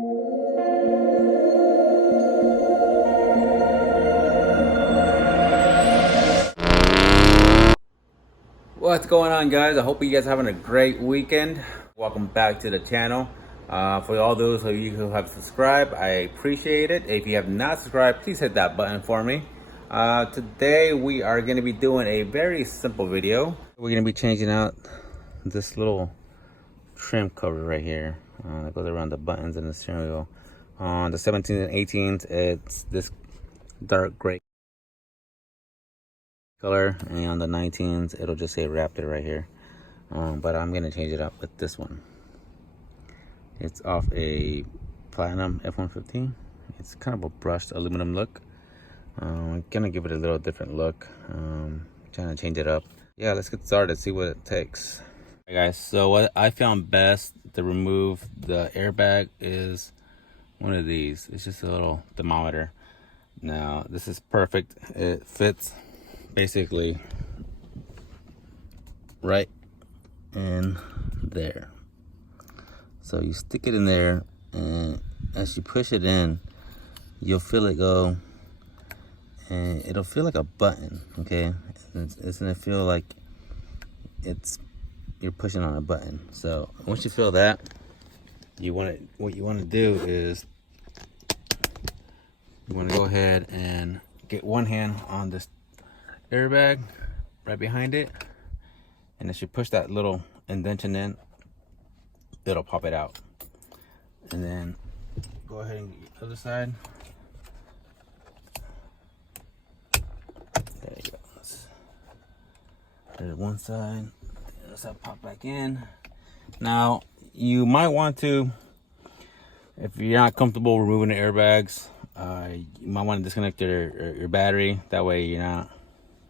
What's going on, guys? I hope you guys are having a great weekend. Welcome back to the channel. For all those of you who have subscribed, I appreciate it. If you have not subscribed, please hit that button for me. Today we are going to be doing a very simple video. We're going to be changing out this little trim cover right here that goes around the buttons and the steering wheel. On the 17th and 18th, it's this dark gray color, and on the 19th it'll just say Raptor right here, but I'm gonna change it up with this one. It's off a platinum F-150. It's kind of a brushed aluminum look. I'm gonna give it a little different look, trying to change it up. Yeah, let's get started, see what it takes. Hey guys, so what I found best to remove the airbag is one of these. It's just a little thermometer. Now this is perfect. It fits basically right in there. So you stick it in there, and as you push it in, you'll feel it go, and it'll feel like a button. Okay, it's gonna feel like you're pushing on a button. So once you feel that, what you want to do is you want to go ahead and get one hand on this airbag right behind it, and as you push that little indentation in, it'll pop it out. And then go ahead and get the other side. There you go. There's one side. The other side pop back in. Now you might want to, if you're not comfortable removing the airbags, you might want to disconnect your battery. That way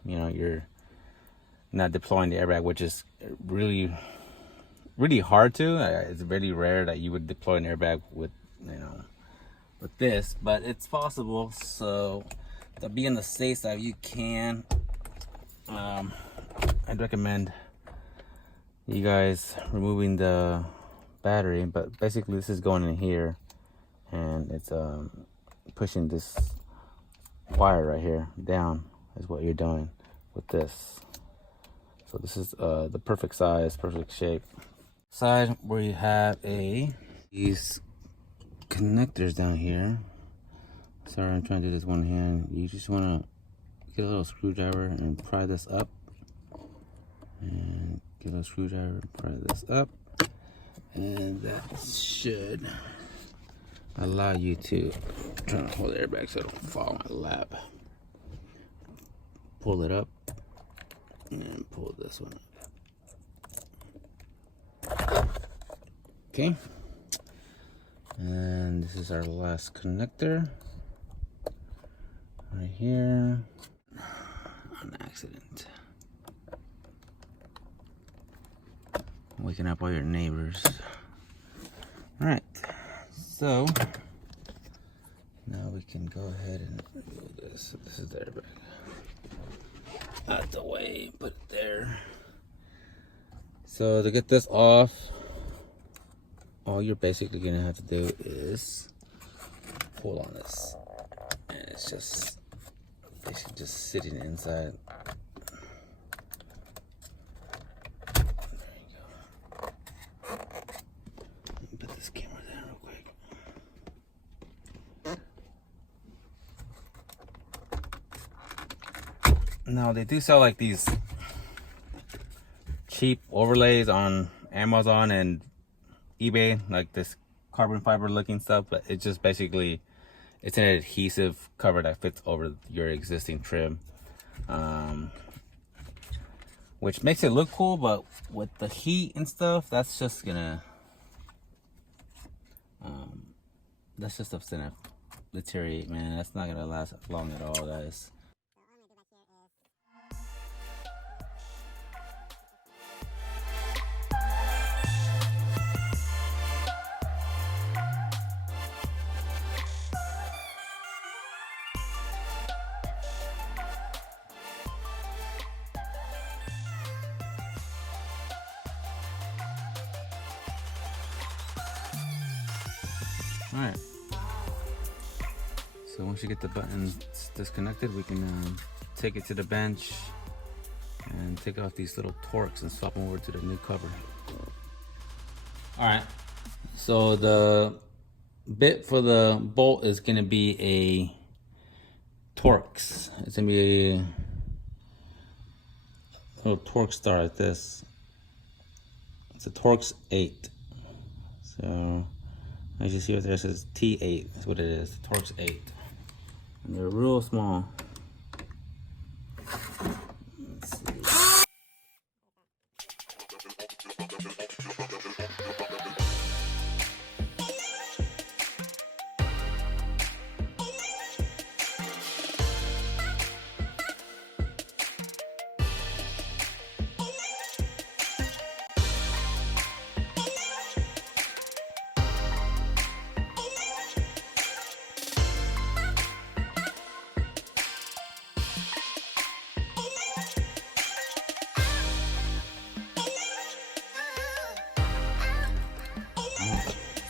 you're not deploying the airbag, which is really hard to. It's very rare that you would deploy an airbag with this, but it's possible. So to be on the safe side, you can. I'd recommend you guys removing the battery, but basically this is going in here, and it's pushing this wire right here down is what you're doing with this. So this is the perfect size, perfect shape. Side where you have these connectors down here. Sorry, I'm trying to do this one hand. You just want to get a little screwdriver and pry this up, and get a screwdriver and pry this up, and that should allow you to try to hold the airbag so it don't fall on my lap. Pull it up and pull this one up. Okay, and this is our last connector right here. On accident, waking up all your neighbors. All right, so now we can go ahead and remove this. This is the airbag. Out the way, put it there. So to get this off, all you're basically gonna have to do is pull on this, and it's just basically just sitting inside. There you go. Let me put this camera down real quick. Now they do sell like these cheap overlays on Amazon and eBay, like this carbon fiber looking stuff, but it's just basically it's an adhesive cover that fits over your existing trim, which makes it look cool, but with the heat and stuff, that's just gonna deteriorate, man. That's not gonna last long at all, guys. All right. So once you get the buttons disconnected, we can take it to the bench and take off these little Torx and swap them over to the new cover. All right. So the bit for the bolt is going to be a Torx. It's going to be a little Torx star like this. It's a Torx 8. So as you see right there, it says T8. That's what it is, the Torx 8. And they're real small. Let's see.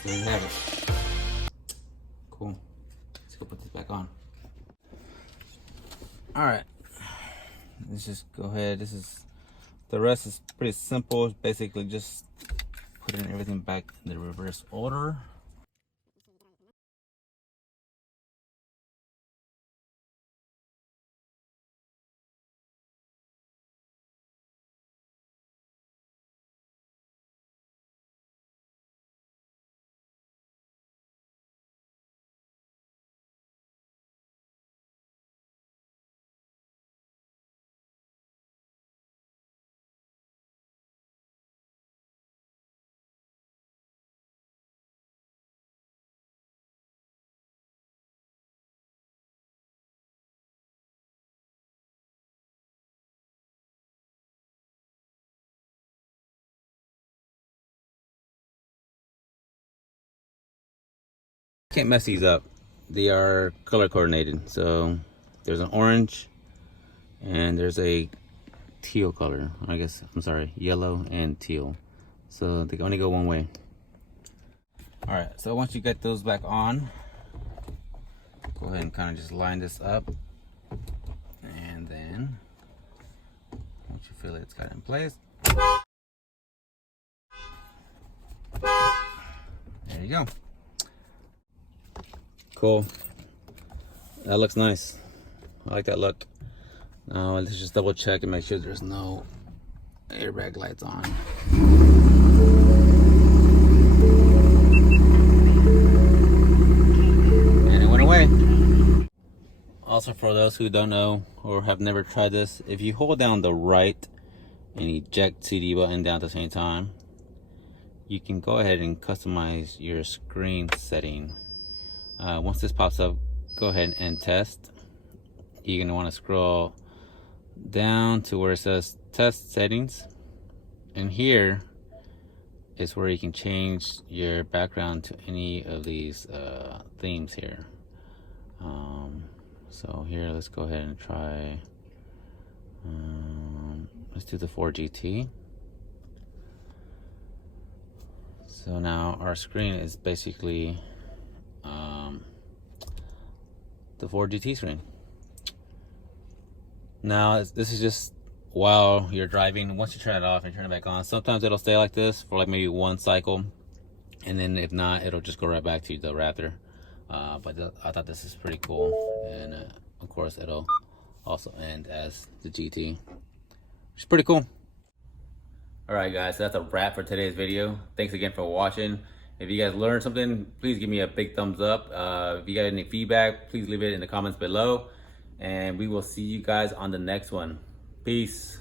There you have it. Cool. Let's go put this back on. All right. Let's just go ahead. The rest is pretty simple. It's basically just putting everything back in the reverse order. Can't mess these up. They are color coordinated. So there's an orange and there's a teal color. I guess, I'm sorry, yellow and teal. So they can only go one way. All right, so once you get those back on, go ahead and kind of just line this up. And then once you feel it's got it in place, there you go. Cool. That looks nice. I like that look. Now let's just double check and make sure there's no airbag lights on. And it went away. Also, for those who don't know or have never tried this, if you hold down the right and eject CD button down at the same time, you can go ahead and customize your screen setting. Once this pops up, go ahead and test. You're going to want to scroll down to where it says test settings, and here is where you can change your background to any of these themes here. So here, let's go ahead and try, let's do the Ford GT. So now our screen is basically the Ford GT screen. Now this is just while you're driving. Once you turn it off and turn it back on, sometimes it'll stay like this for like maybe one cycle, and then if not, it'll just go right back to the Raptor. But I thought this is pretty cool, and of course it'll also end as the GT, which is pretty cool. All right, guys, so that's a wrap for today's video. Thanks again for watching. If you guys learned something, please give me a big thumbs up. If you got any feedback, please leave it in the comments below. And we will see you guys on the next one. Peace.